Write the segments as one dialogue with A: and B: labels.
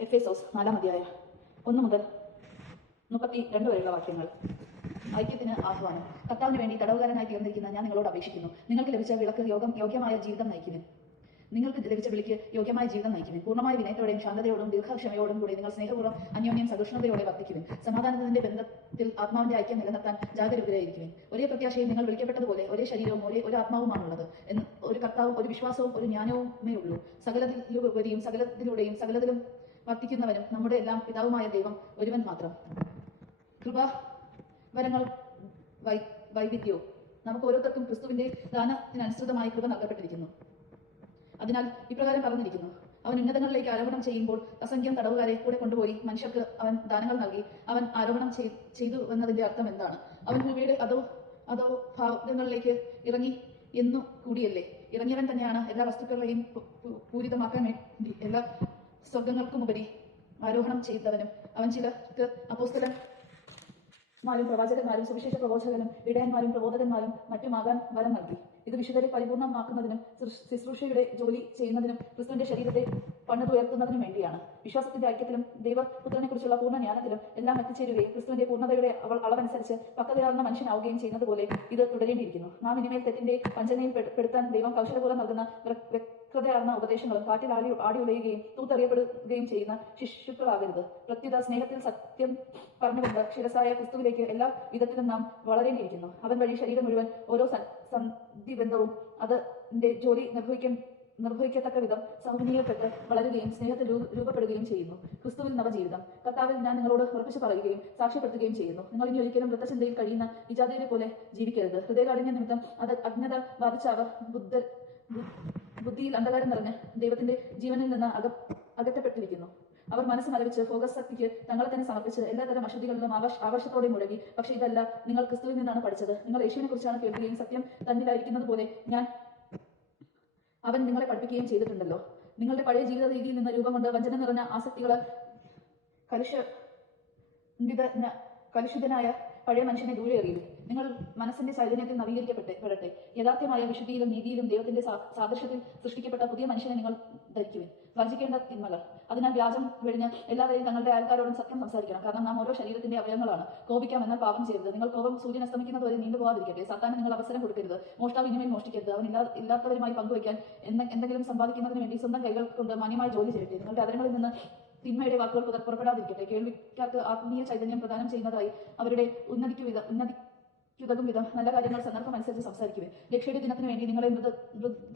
A: F എസോസ് നാലാം അധ്യായ ഒന്ന് മുതൽ മുപ്പത്തി രണ്ട് വരെയുള്ള വാക്യങ്ങൾ. ഐക്യത്തിന് ആഹ്വാനം. കർത്താവിന് വേണ്ടി തടവുകാരനായി തീർന്നിരിക്കുന്ന ഞാൻ നിങ്ങളോട് അപേക്ഷിക്കുന്നു. നിങ്ങൾക്ക് ലഭിച്ച വിളക്ക് യോഗം യോഗ്യമായ ജീവിതം നയിക്കുവിൻ. നിങ്ങൾക്ക് ലഭിച്ച വിളിക്ക് യോഗ്യമായ ജീവിതം നയിക്കുവിൻ. പൂർണമായ വിനയത്തോടെയും ശാന്തതയോടും ദീർഘക്ഷമയോടും കൂടി നിങ്ങൾ സ്നേഹപൂർവം അന്യോന്യം സഹിഷ്ണുതയോടെ വർത്തിക്കുവിൻ. സമാധാനത്തിന്റെ ബന്ധത്തിൽ ആത്മാവിന്റെ ഐക്യം നിലനിർത്താൻ ജാഗരൂകരായിരിക്കുവിൻ. ഒരേ പ്രത്യാശയും നിങ്ങൾ വിളിക്കപ്പെട്ടതുപോലെ ഒരേ ശരീരവും ഒരേ ഒരു ആത്മാവുമാണുള്ളത്. ഒരു കർത്താവും ഒരു വിശ്വാസവും ഒരു ജ്ഞാനവുമേ ഉള്ളൂ. സകലത്തിലുപരിയും സകലത്തിലൂടെയും സകലത്തിലും വർത്തിക്കുന്നവനും നമ്മുടെ എല്ലാം പിതാവുമായ ദൈവം ഒരുവൻ മാത്രം. കൃപ വരങ്ങൾ വൈ വൈവിധ്യവും നമുക്ക് ഓരോരുത്തർക്കും ക്രിസ്തുവിന്റെ ദാനത്തിനനുസൃതമായി കൃപ നൽകപ്പെട്ടിരിക്കുന്നു. അതിനാൽ ഇപ്രകാരം പറഞ്ഞിരിക്കുന്നു. അവൻ ഉന്നതങ്ങളിലേക്ക് ആരോപണം ചെയ്യുമ്പോൾ അസംഖ്യം തടവുകാരെ കൂടെ കൊണ്ടുപോയി മനുഷ്യർക്ക് അവൻ ദാനങ്ങൾ നൽകി. അവൻ ആരോപണം ചെയ്തു എന്നതിന്റെ അർത്ഥം എന്താണ്? അവൻ ഭൂമിയുടെ അതോ അതോ ഭാഗങ്ങളിലേക്ക് ഇറങ്ങി എന്നു കൂടിയല്ലേ? ഇറങ്ങിയവൻ തന്നെയാണ് എല്ലാ വസ്തുക്കളെയും പൂരിതമാക്കാൻ വേണ്ടി എല്ലാ സ്വർഗങ്ങൾക്കുമുപരി ആരോഹണം ചെയ്തവനും അവൻ ചിലർക്ക് അപ്പോസ്തലൻ മാരും പ്രവാചകന്മാരും സുവിശേഷ പ്രബോധകനും ഇടയന്മാരും പ്രബോധകന്മാരും മറ്റുമാകാൻ വരം നൽകി. ഇത് വിശുദ്ധരെ പരിപൂർണമാക്കുന്നതിനും ശുശ്രൂ- ശുശ്രൂഷയുടെ ജോലി ചെയ്യുന്നതിനും ക്രിസ്തുവിന്റെ ശരീരത്തെ പണിതുയർത്തുന്നതിനും വേണ്ടിയാണ്. വിശ്വാസത്തിന്റെ ഐക്യത്തിലും ദൈവപുത്രനെ കുറിച്ചുള്ള പൂർണ ജ്ഞാനത്തിലും എല്ലാം എത്തിച്ചേരുകയും ക്രിസ്തുവിന്റെ പൂർണതയുടെ അവൾ അളവനുസരിച്ച് പക്വതയാർന്ന മനുഷ്യനാവുകയും ചെയ്യുന്നത് പോലെ ഇത് തുടരേണ്ടിയിരിക്കുന്നു. നാം ഇനിമേൽ തെറ്റിന്റെ വഞ്ചനയിൽ പെടുത്താൻ ദൈവം കൗശലപൂർവം നൽകുന്ന വ്യ- വ്യക്തതയാർന്ന ഉപദേശങ്ങളും കാറ്റിൽ ആടി ആടി ഉലയുകയും തൂത്തറിയപ്പെടുകയും ചെയ്യുന്ന ശിശുക്കളാകരുത്. പ്രത്യുത സ്നേഹത്തിൽ സത്യം പറഞ്ഞുകൊണ്ട് ശിരസായ ക്രിസ്തുവിലേക്ക് എല്ലാ വിധത്തിലും നാം വളരേണ്ടിയിരിക്കുന്നു. അവൻ വഴി ശരീരം മുഴുവൻ ഓരോ സന്ധിബന്ധവും അതിന്റെ ജോലി നിർവഹിക്കാൻ നിർവഹിക്കത്തക്ക വിധം സൗജന്യപ്പെട്ട് വളരുകയും സ്നേഹത്തിൽ രൂപപ്പെടുകയും ചെയ്യുന്നു. ക്രിസ്തുവിൽ നവജീവിതം. കർത്താവിൽ ഞാൻ നിങ്ങളോട് ഉറപ്പിച്ചു പറയുകയും സാക്ഷ്യപ്പെടുത്തുകയും ചെയ്യുന്നു. നിങ്ങൾ ഇനി ഒരിക്കലും വൃത്തചിന്തയിൽ കഴിയുന്ന വിജാതിയെ പോലെ ജീവിക്കരുത്. ഹൃദയകാഠിന്യ നിമിത്തം അത് അജ്ഞത ബാധിച്ച അവർ ബുദ്ധ ബുദ്ധിയിൽ അന്ധകാരം നിറഞ്ഞ് ദൈവത്തിന്റെ ജീവനിൽ നിന്ന് അക അകറ്റപ്പെട്ടിരിക്കുന്നു. മനസ്സ് മലവിച്ച് ഫോക്കസ് ശക്തിക്ക് തങ്ങളെ തന്നെ സമർപ്പിച്ച് എല്ലാതരം അശുദ്ധികളിലും ആവശ്യ ആവശ്യത്തോടെ മുഴകി. പക്ഷേ ഇതല്ല നിങ്ങൾ ക്രിസ്തുവിൽ നിന്നാണ് പഠിച്ചത്. നിങ്ങൾ യേശുവിനെ കുറിച്ചാണ് കേൾക്കുകയും സത്യം തന്നിലായിരിക്കുന്നത് പോലെ ഞാൻ അവൻ നിങ്ങളെ പഠിപ്പിക്കുകയും ചെയ്തിട്ടുണ്ടല്ലോ. നിങ്ങളുടെ പഴയ ജീവിത രീതിയിൽ നിന്ന് രൂപം കൊണ്ട് വഞ്ചന നിറഞ്ഞ ആസക്തികൾ കലുഷ കലുഷിതനായ പഴയ മനുഷ്യനെ ദൂരെ എറിയുന്നു നിങ്ങൾ മനസ്സിന്റെ ചൈതന്യത്തിൽ നവീകരിക്കപ്പെട്ടെ പെടട്ടെ. യഥാർത്ഥമായ വിശുദ്ധിയിലും നീതിയിലും ദൈവത്തിന്റെ സാദൃശ്യത്തിൽ സൃഷ്ടിക്കപ്പെട്ട പുതിയ മനുഷ്യനെ നിങ്ങൾ ധരിക്കുവിൻ. വഞ്ചിക്കേണ്ട തിന്മകൾ. അതിനാൽ വ്യാജം വെടിഞ്ഞ് എല്ലാവരെയും തങ്ങളുടെ അയൽക്കാരോടും സത്യം സംസാരിക്കണം. കാരണം നാം ഓരോ ശരീരത്തിന്റെ അവയവങ്ങളാണ്. കോപിക്കാം എന്നാൽ പാപം ചെയ്യരുത്. നിങ്ങൾ കോപം സൂര്യൻ അസ്തമിക്കുന്നത് വരെ നീണ്ടുപോകാതിരിക്കട്ടെ സത്താൻ നിങ്ങൾ അവസരം കൊടുക്കരുത്. മോഷ്ടാവ് ഇനിമേൽ മോഷ്ടിക്കരുത്. അവൻ ഇല്ലാ ഇല്ലാത്തവരുമായി പങ്കുവയ്ക്കാൻ എന്ത- എന്തെങ്കിലും സമ്പാദിക്കുന്നതിന് വേണ്ടി സ്വന്തം കൈകൾ കൊണ്ട് മാന്യമായി ജോലി ചെയ്യട്ടെ. നിങ്ങളുടെ അതരങ്ങളിൽ നിന്ന് തിന്മയുടെ വാക്കുകൾ പുറപ്പെടാതിരിക്കട്ടെ. കേൾവിക്കാർക്ക് ആത്മീയ ചൈതന്യം പ്രദാനം ചെയ്യുന്നതായി അവരുടെ ഉന്നതിക്ക് വിധ ഉന്നതിക്കുതകും വിധം നല്ല കാര്യങ്ങൾ സന്ദർഭം അനുസരിച്ച് സംസാരിക്കുവേ. രക്ഷയുടെ ദിനത്തിന് വേണ്ടി നിങ്ങളെ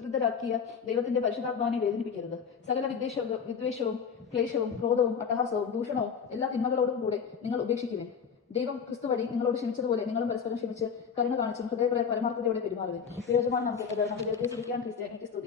A: ധൃതരാക്കിയ ദൈവത്തിന്റെ പരിശുദ്ധാത്മാവിനെ വേദനിപ്പിക്കരുത്. സകല വിദ്വേഷ വിദ്വേഷവും ക്ലേശവും ക്രോധവും അട്ടഹാസവും ദൂഷണവും എല്ലാ തിന്മകളോടും കൂടെ നിങ്ങൾ ഉപേക്ഷിക്കുവേ. ദൈവം ക്രിസ്തു വഴി നിങ്ങളോട് ക്ഷമിച്ചതുപോലെ നിങ്ങളും പരസ്പരം ക്ഷമിച്ച് കരുണ കാണിച്ചും ഹൃദയപ്രയ പരമാർത്ഥതയോടെ പെരുമാറുവേ. വിരോധമാണ് നമുക്ക് നമുക്ക് ദൈവത്തെ സ്തുതിക്കാൻ ക്രിസ്ത്യാനി ക്രിസ്തു